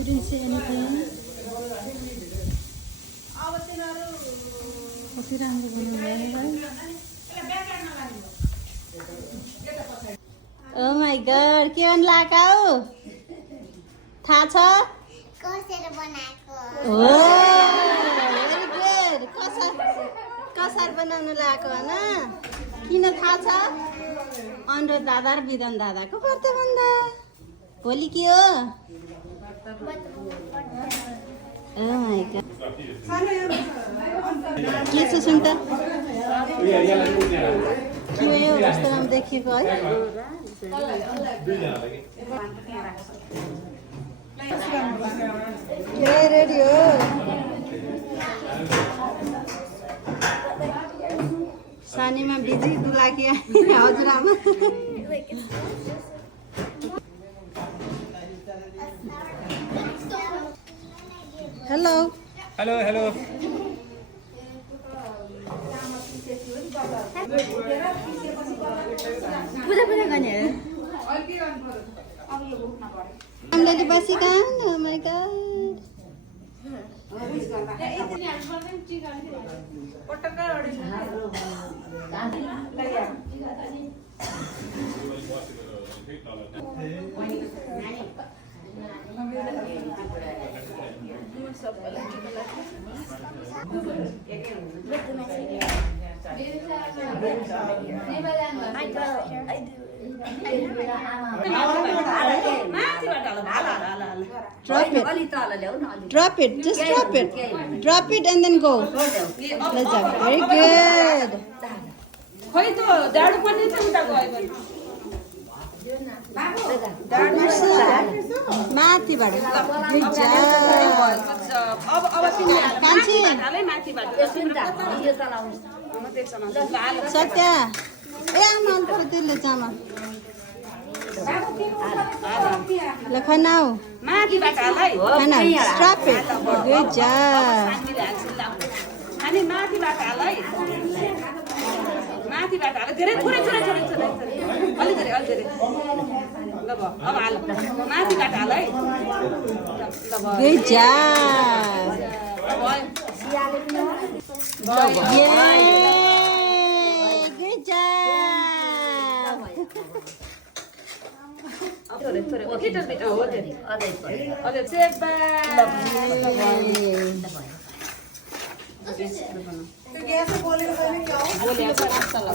You didn't say anything. कति राम्रो बनाउनु है। Oh my god, के गर्न लाका हो? थाहा छ? कसेर बनाएको हो भेरी गुड। कसार बनाउनु लगाएको हैन? किन थाहा छ? अनुरोध दादा र विधान दादाको व्रत बन्दा। भोलि के हो? Oh my god। के छ सुन त? के हो यो कस्तो राम्रो देखिएको है? के रेडी हो? सानीमा बिजी दुलाकी हजुरआमा। हेलो हेलो हेलो पूजा गर्ने हामीले बसी कहाँ? Oh my god। Drop it, just drop it. Drop it and then go. Let's go. Very good. माथिबाट Good job. सत्य ए आमा त्यसले जामा ल खानाउ माथिबाट हाल है खाना स्टप इट गुड जब अनि माथिबाट हाल है माथिबाट हाल धेरै थोरै थोरै थोरै थोरै अलि धेरै ल अब हाल माथिबाट हाल है ल गुड जब Good job. थोरै थोरै ओ लिटल बिट हो धेरै अझै सेबा त्यो ग्यास बोलेको छैन के हो बोलेको छ मसला